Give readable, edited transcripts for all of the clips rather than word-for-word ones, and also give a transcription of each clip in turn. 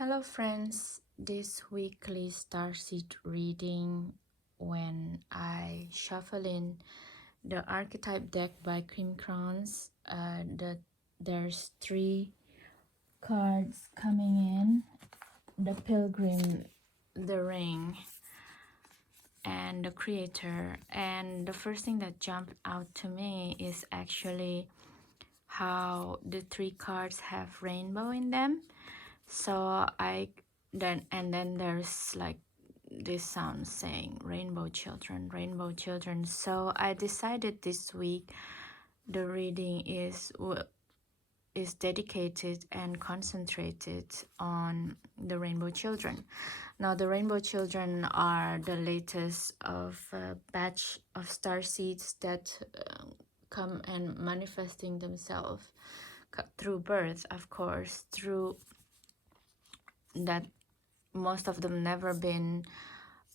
Hello friends, this weekly starseed reading when I shuffle in the archetype deck by Cream Crowns, there's 3 cards coming in: the Pilgrim, the Ring, and the Creator. And the first thing that jumped out to me is actually how the 3 cards have rainbow in them. So then there's like this sound saying rainbow children. So I decided this week the reading is dedicated and concentrated on the rainbow children. Now the rainbow children are the latest of a batch of star seeds that come and manifesting themselves through birth, of course, through that most of them never been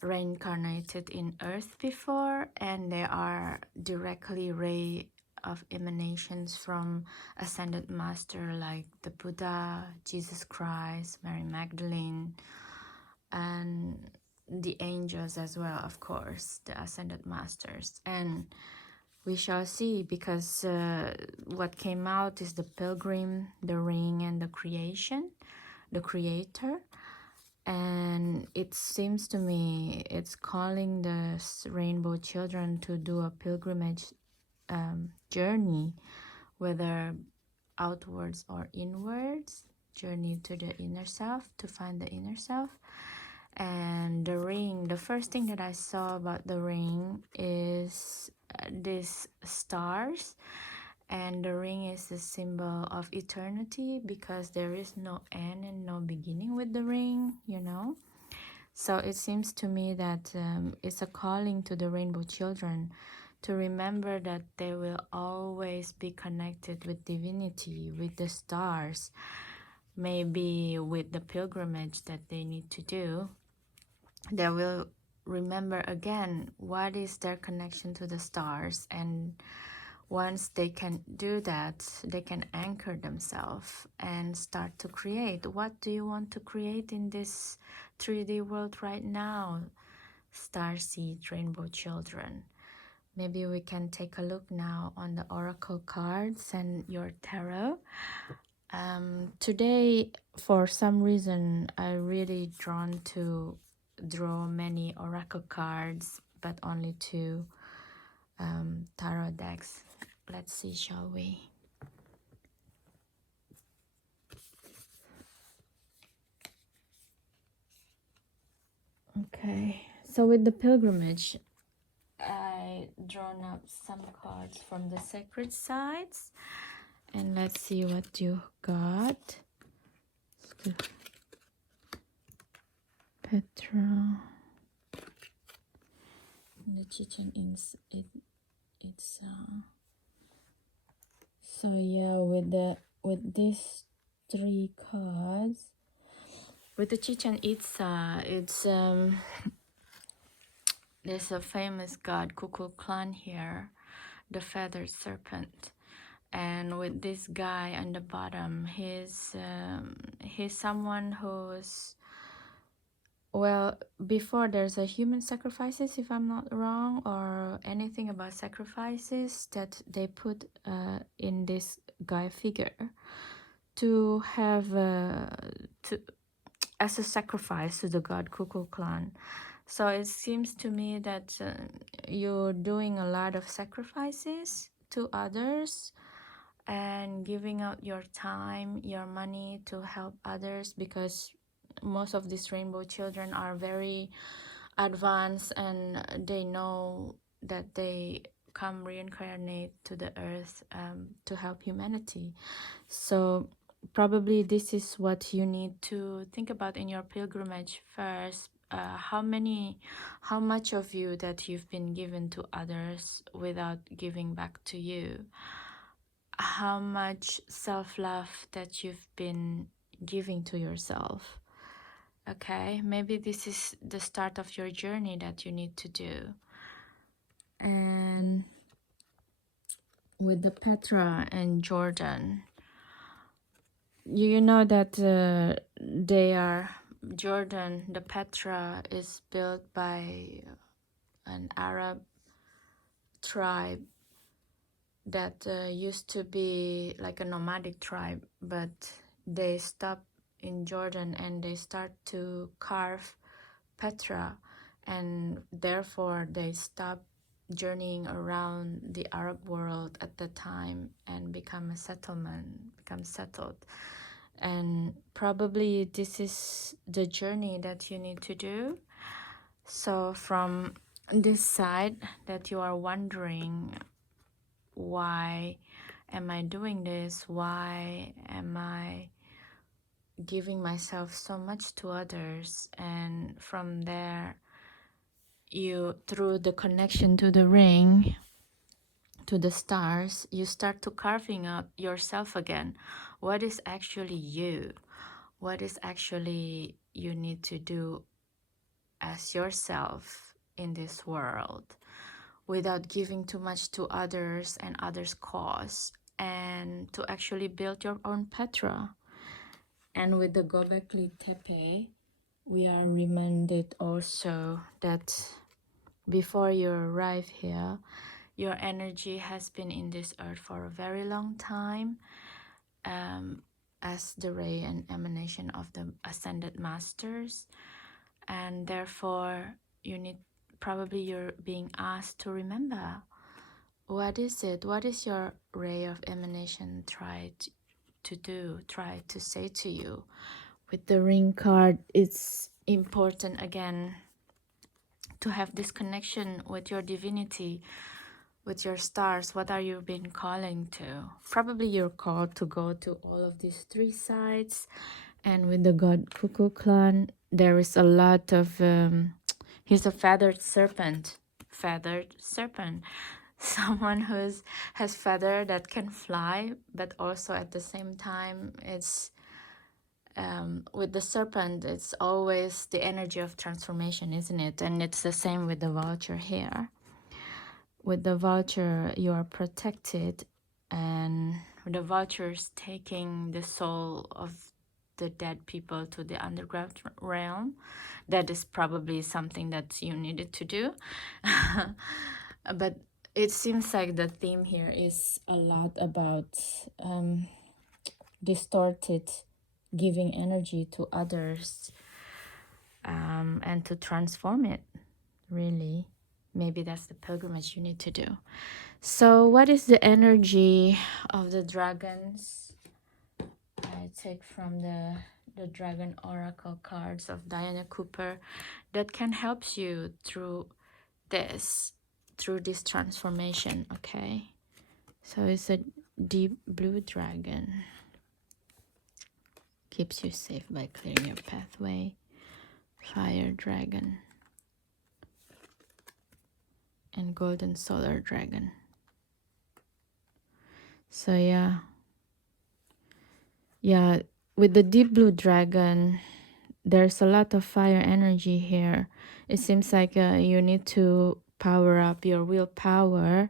reincarnated in earth before, and they are directly ray of emanations from ascended master like the Buddha, Jesus Christ, Mary Magdalene, and the angels as well, of course, the ascended masters. And we shall see, because what came out is the Pilgrim, the Ring, and the Creation, the Creator. And it seems to me it's calling the rainbow children to do a pilgrimage journey, whether outwards or inwards, journey to the inner self, to find the inner self. And the ring, the first thing that I saw about the ring is these stars. And the ring is a symbol of eternity, because there is no end and no beginning with the ring, you know. So it seems to me that it's a calling to the rainbow children to remember that they will always be connected with divinity, with the stars, maybe with the pilgrimage that they need to do. They will remember again what is their connection to the stars, and once they can do that, they can anchor themselves and start to create. What do you want to create in this 3D world right now, starseed rainbow children? Maybe we can take a look now on the oracle cards and your tarot. Today, for some reason, I really drawn to draw many oracle cards, but only 2 tarot decks. Let's see, shall we? Okay, so with the pilgrimage, I drawn up some cards from the sacred sides, and let's see what you got. Petra, the Chichen Inks. It's so yeah, with these 3 cards, with the Chichen Itza, it's there's a famous god Kukul clan here, the feathered serpent. And with this guy on the bottom, he's someone who's, well, before there's a human sacrifices, if I'm not wrong, or anything about sacrifices that they put in this guy figure to have to as a sacrifice to the god Kukul clan. So it seems to me that you're doing a lot of sacrifices to others and giving out your time, your money to help others, because most of these rainbow children are very advanced and they know that they come reincarnate to the earth to help humanity. So probably this is what you need to think about in your pilgrimage first. How much of you that you've been given to others without giving back to you? How much self-love that you've been giving to yourself? Okay, maybe this is the start of your journey that you need to do. And with the Petra and Jordan, you know that they are Jordan. The Petra is built by an Arab tribe that used to be like a nomadic tribe, but they stopped in Jordan and they start to carve Petra, and therefore they stopped journeying around the Arab world at the time and become settled. And probably this is the journey that you need to do. So from this side that you are wondering, why am I doing this? Why am I giving myself so much to others? And from there, you, through the connection to the ring, to the stars, you start to carving out yourself again. What is actually you? What is actually you need to do as yourself in this world without giving too much to others and others' cause, and to actually build your own Petra. And with the Gobekli Tepe, we are reminded also that before you arrive here, your energy has been in this earth for a very long time, as the ray and emanation of the ascended masters, and therefore you need, probably you're being asked to remember, what is it, what is your ray of emanation try to do, try to say to you. With the ring card, it's important again to have this connection with your divinity, with your stars. What are you being calling to? Probably you're called to go to all of these three sides. And with the god Kuku clan, there is a lot of he's a feathered serpent. Someone who's has feather that can fly, but also at the same time it's with the serpent, it's always the energy of transformation, isn't it? And it's the same with the vulture here. With the vulture, you are protected, and the vulture is taking the soul of the dead people to the underground realm. That is probably something that you needed to do. But it seems like the theme here is a lot about distorted giving energy to others, and to transform it, really. Maybe that's the pilgrimage you need to do. So what is the energy of the dragons? I take from the dragon oracle cards of Diana Cooper that can help you through this transformation. Okay, so it's a deep blue dragon, keeps you safe by clearing your pathway. Fire dragon and golden solar dragon. So yeah, with the deep blue dragon, there's a lot of fire energy here. It seems like you need to power up your willpower,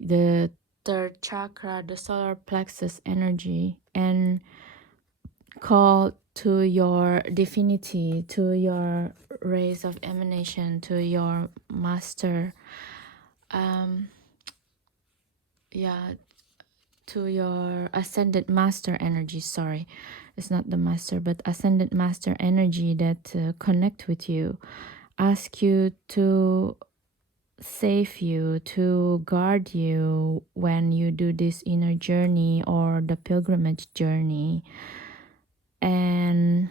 the third chakra, the solar plexus energy, and call to your divinity, to your rays of emanation, to your master, to your ascended master energy. Sorry, it's not the master, but ascended master energy that connect with you, ask you to save you, to guard you when you do this inner journey or the pilgrimage journey. And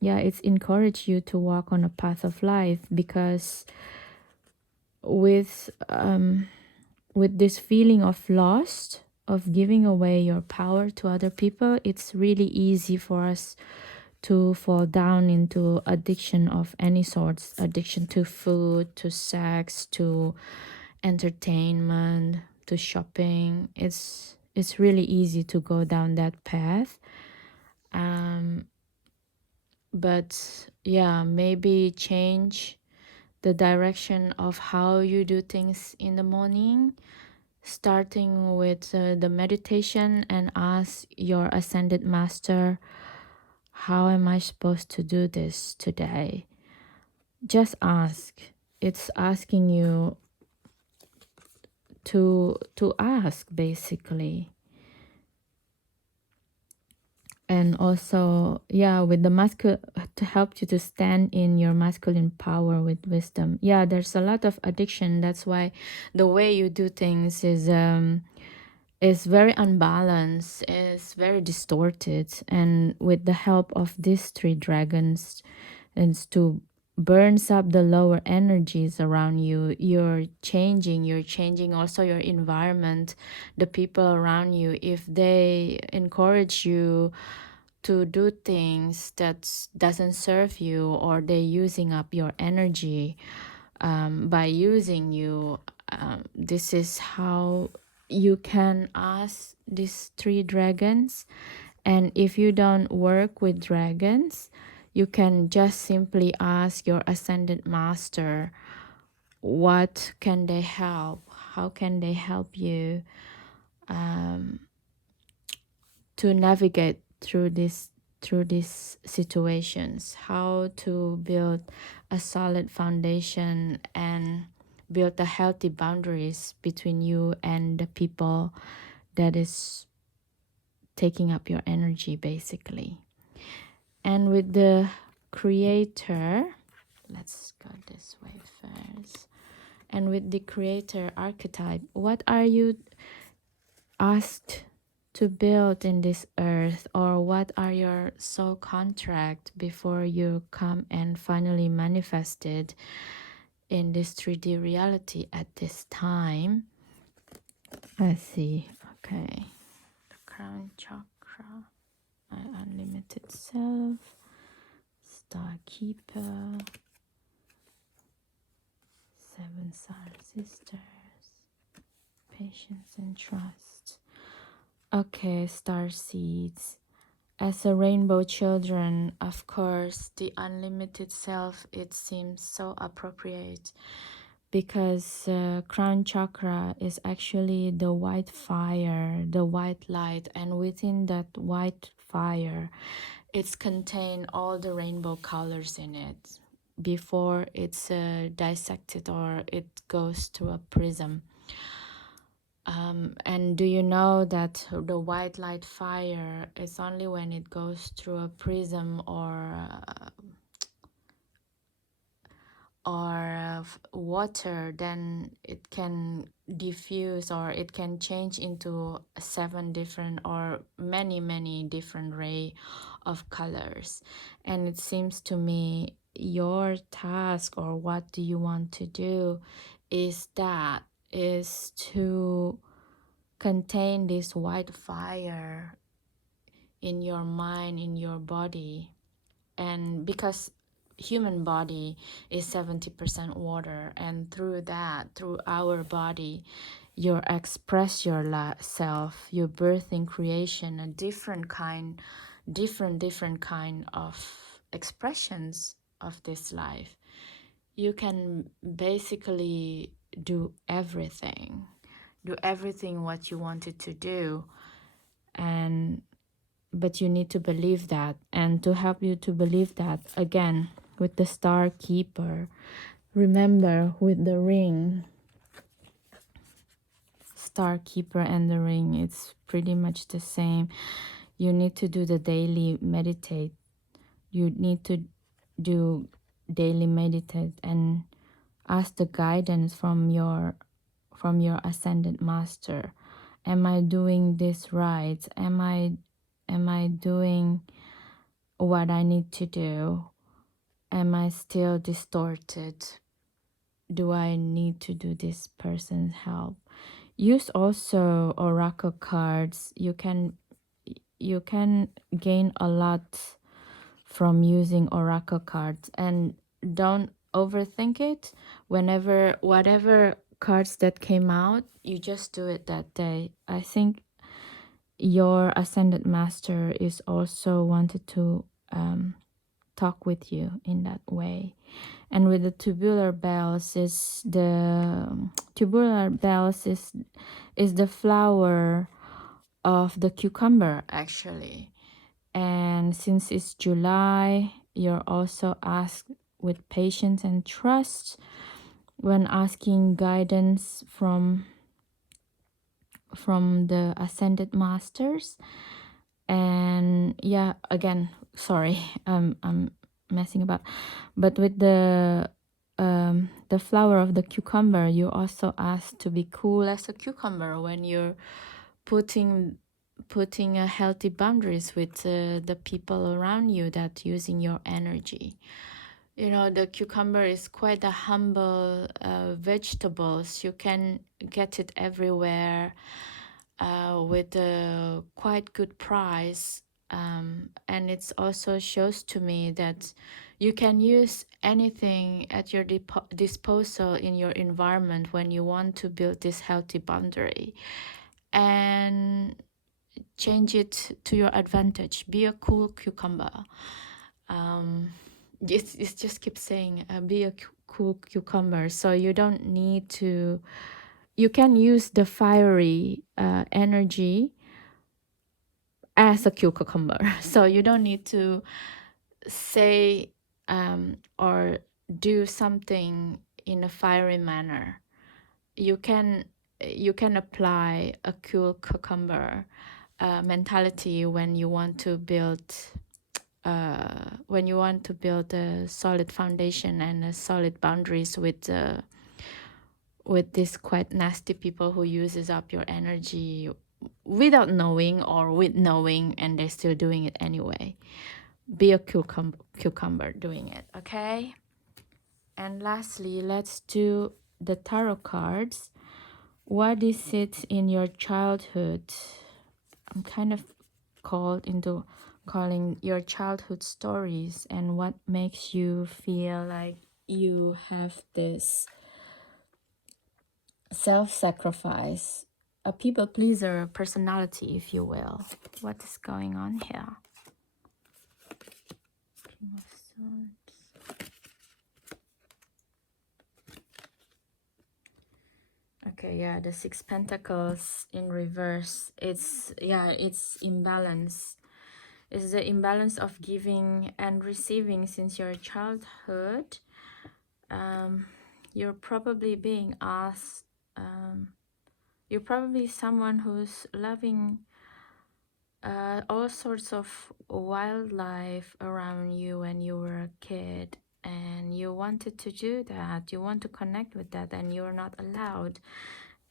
yeah, it's encourage you to walk on a path of life, because with this feeling of lost, of giving away your power to other people, it's really easy for us to fall down into addiction of any sorts, addiction to food, to sex, to entertainment, to shopping. It's really easy to go down that path. But yeah, maybe change the direction of how you do things in the morning, starting with the meditation, and ask your ascended master How am I supposed to do this today? Just ask. It's asking you to ask, basically. And also, yeah, with the masculine, to help you to stand in your masculine power with wisdom. Yeah, there's a lot of addiction. That's why the way you do things is very unbalanced, is very distorted. And with the help of these three dragons, it's to burns up the lower energies around you. You're changing also your environment, the people around you. If they encourage you to do things that doesn't serve you, or they're using up your energy by using you, this is how you can ask these three dragons. And if you don't work with dragons, you can just simply ask your ascended master, what can they help, how can they help you to navigate through these situations, how to build a solid foundation and build a healthy boundaries between you and the people that is taking up your energy, basically. And with the creator, let's go this way first. And with the creator archetype, what are you asked to build in this earth, or what are your soul contract before you come and finally manifested in this 3D reality at this time? Let's see. Okay, the crown chakra, my unlimited self, star keeper, seven star sisters, patience and trust. Okay, star seeds. As a rainbow children, of course, the unlimited self, it seems so appropriate, because crown chakra is actually the white fire, the white light, and within that white fire, it's contain all the rainbow colors in it before it's dissected or it goes through a prism. And do you know that the white light fire is only when it goes through a prism or water, then it can diffuse, or it can change into 7 different or many different ray of colors. And it seems to me your task, or what do you want to do, is to contain this white fire in your mind, in your body. And because human body is 70% water, and through that, through our body, you express your self, your birth in creation, a different kind of expressions of this life. You can basically do everything what you wanted to do. And but you need to believe that. And to help you to believe that, again, with the star keeper, remember, with the ring, star keeper and the ring, it's pretty much the same. You need to do the daily meditate. You need to do daily meditate and ask the guidance from your ascended master. Am I doing this right? Am I doing what I need to do? Am I still distorted? Do I need to do this person's help? Use also oracle cards. You can gain a lot from using oracle cards, and don't overthink it. Whatever cards that came out, you just do it that day. I think your ascended master is also wanted to talk with you in that way. And with the tubular bells, is the flower of the cucumber, actually. And since it's July, you're also asked with patience and trust when asking guidance from the ascended masters. And yeah, again, sorry, I'm messing about, but with the flower of the cucumber, you also asked to be cool as a cucumber when you're putting a healthy boundaries with the people around you that using your energy. You know, the cucumber is quite a humble vegetables. You can get it everywhere with a quite good price. And it's also shows to me that you can use anything at your disposal in your environment when you want to build this healthy boundary and change it to your advantage. Be a cool cucumber. It just keeps saying be a cool cucumber, so you don't need to, you can use the fiery energy as a cucumber. So you don't need to say or do something in a fiery manner. You can apply a cool cucumber mentality when you want to build a solid foundation and a solid boundaries with this quite nasty people who uses up your energy without knowing or with knowing, and they're still doing it anyway. Be a cucumber doing it, okay? And lastly, let's do the tarot cards. What is it in your childhood? I'm kind of calling your childhood stories, and what makes you feel like you have this self-sacrifice, a people pleaser personality, if you will. What is going on here? King of Swords. Okay, yeah, the Six Pentacles in reverse. It's imbalance. It's the imbalance of giving and receiving since your childhood. You're probably being asked, you're probably someone who's loving all sorts of wildlife around you when you were a kid, and you wanted to do that, you want to connect with that, and you're not allowed.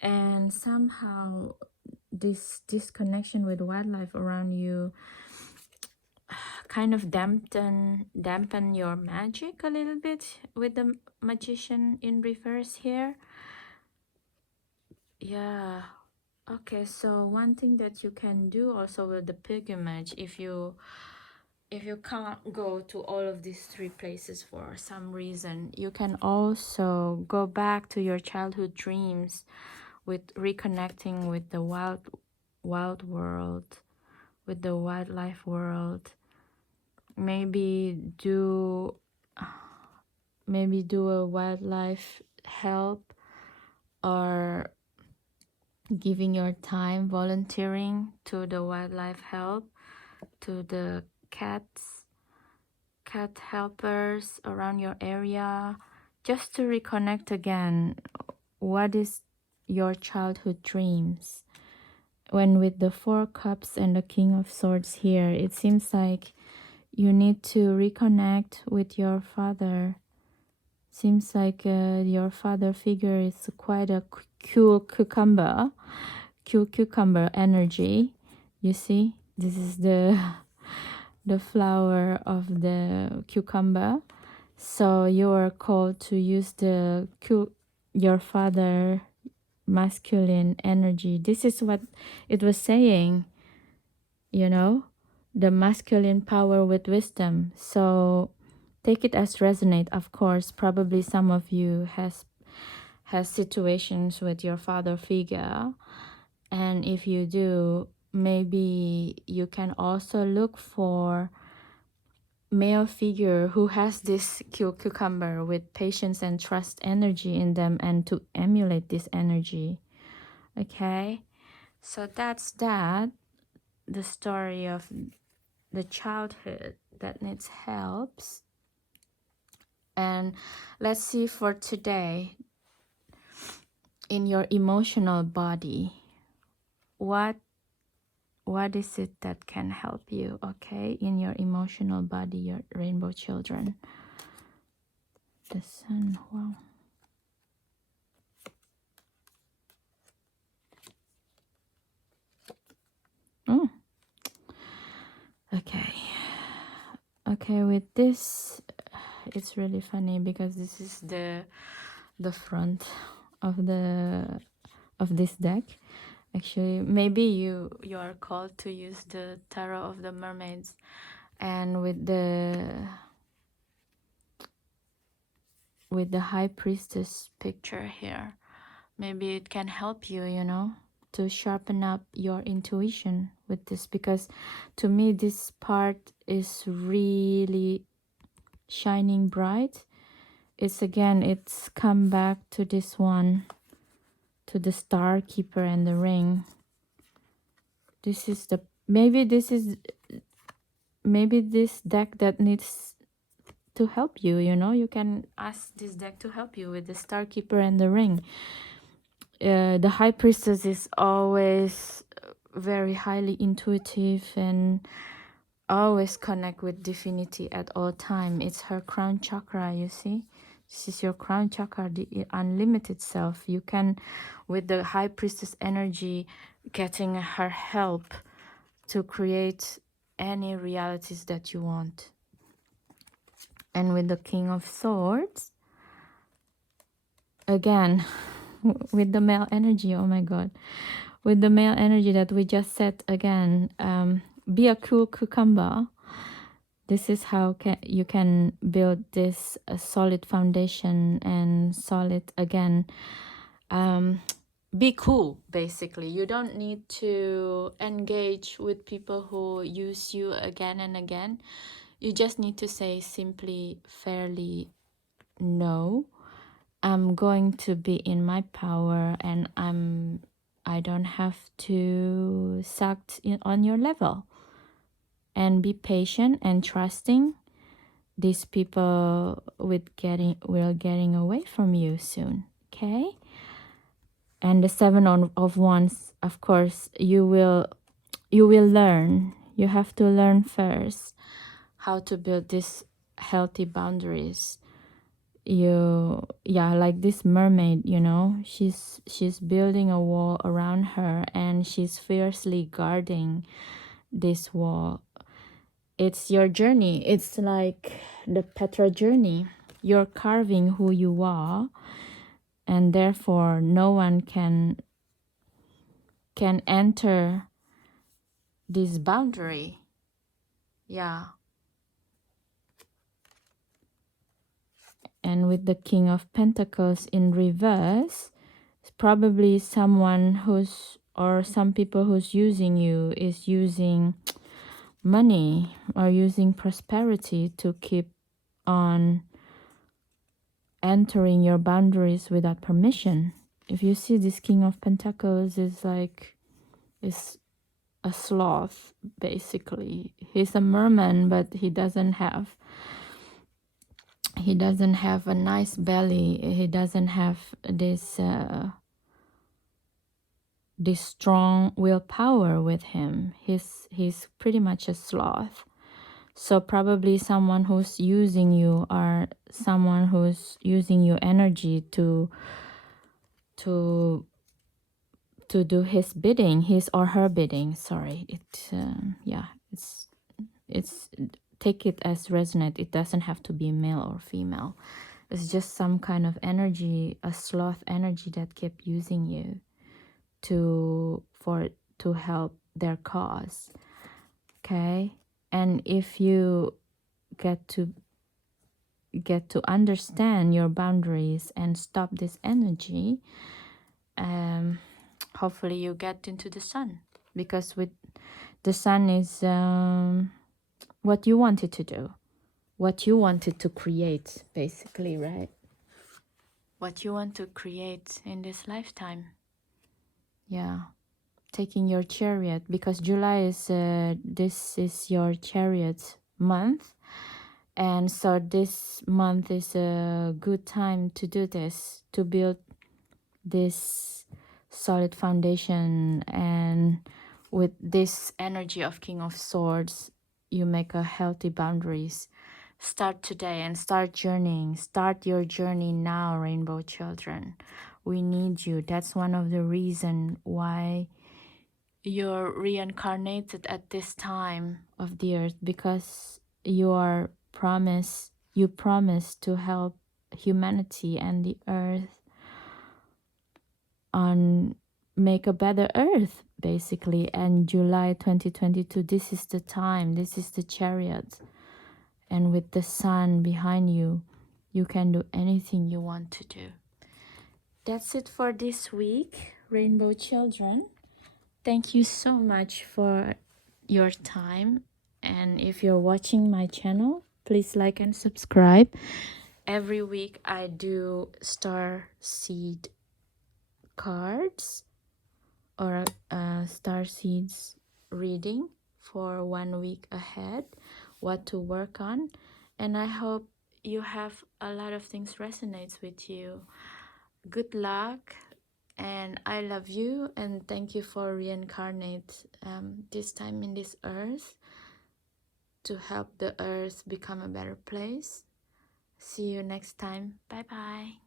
And somehow this connection with wildlife around you kind of dampen your magic a little bit with the Magician in reverse here. Yeah. Okay, so one thing that you can do also with the pilgrimage, if you can't go to all of these three places for some reason, you can also go back to your childhood dreams with reconnecting with the wild world, with the wildlife world. Maybe do a wildlife help, or giving your time volunteering to the wildlife help, to the cat helpers around your area, just to reconnect again. What is your childhood dreams? When with the Four Cups and the King of Swords here, it seems like you need to reconnect with your father. Seems like your father figure is quite a cool cucumber energy. You see, this is the flower of the cucumber. So you are called to use your father masculine energy. This is what it was saying, you know, the masculine power with wisdom. So take it as resonate. Of course, probably some of you has situations with your father figure, and if you do, maybe you can also look for male figure who has this cucumber with patience and trust energy in them, and to emulate this energy. Okay, so that's the story of the childhood that needs helps. And let's see for today, in your emotional body, what is it that can help you? Okay, in your emotional body, your rainbow children. The sun. Wow. Oh, okay, with this, it's really funny because this is the front of this deck. Actually, maybe you are called to use the tarot of the mermaids, and with the high priestess picture here, maybe it can help you, you know, to sharpen up your intuition with this, because to me this part is really shining bright. It's come back to this one, to the star keeper and the ring. This is the maybe this deck that needs to help you, you know. You can ask this deck to help you with the star keeper and the ring. The high priestess is always very highly intuitive and always connect with divinity at all time. It's her crown chakra, you see. This is your crown chakra, the unlimited self. You can, with the high priestess energy, getting her help to create any realities that you want. And with the king of swords, again, with the male energy, oh my god, with the male energy that we just said again, be a cool cucumber. This is how you can build this solid foundation and solid, again, be cool. Basically, you don't need to engage with people who use you again and again. You just need to say simply, fairly, no, I'm going to be in my power, and I don't have to suck on your level. And be patient and trusting. These people will getting away from you soon. Okay. And the seven of wands, of course, you will learn. You have to learn first how to build these healthy boundaries. Like this mermaid, you know, she's building a wall around her, and she's fiercely guarding this wall. It's your journey. It's like the Petra journey. You're carving who you are, and therefore no one can enter this boundary. Yeah. And with the King of Pentacles in reverse, it's probably someone some people who's using you is using money or using prosperity to keep on entering your boundaries without permission. If you see this King of Pentacles is a sloth, basically. He's a merman, but he doesn't have a nice belly. He doesn't have this strong willpower with him. He's pretty much a sloth. So probably someone who's using you, or someone who's using your energy to do his bidding, his or her bidding. Sorry, it's take it as resonate. It doesn't have to be male or female. It's just some kind of energy, a sloth energy that kept using you to help their cause. Okay. And if you get to understand your boundaries and stop this energy, hopefully you get into the sun, because with the sun is what you wanted to do, what you wanted to create, basically, right? What you want to create in this lifetime. Yeah. taking your chariot, because July is this is your chariot month, and so this month is a good time to do this, to build this solid foundation. And with this energy of King of Swords, you make a healthy boundaries. Start today and start journeying. Start your journey now, rainbow children. We need you. That's one of the reasons why you're reincarnated at this time of the earth, because you promise to help humanity and the earth on make a better earth, basically. And July 2022, this is the time, this is the chariot, and with the sun behind you, you can do anything you want to do. That's it for this week, rainbow children. Thank you so much for your time, and if you're watching my channel, please like and subscribe. Every week I do star seed cards or star seeds reading for 1 week ahead, what to work on. And I hope you have a lot of things resonates with you. Good luck, and I love you, and thank you for reincarnate this time in this earth to help the earth become a better place. See you next time. Bye bye.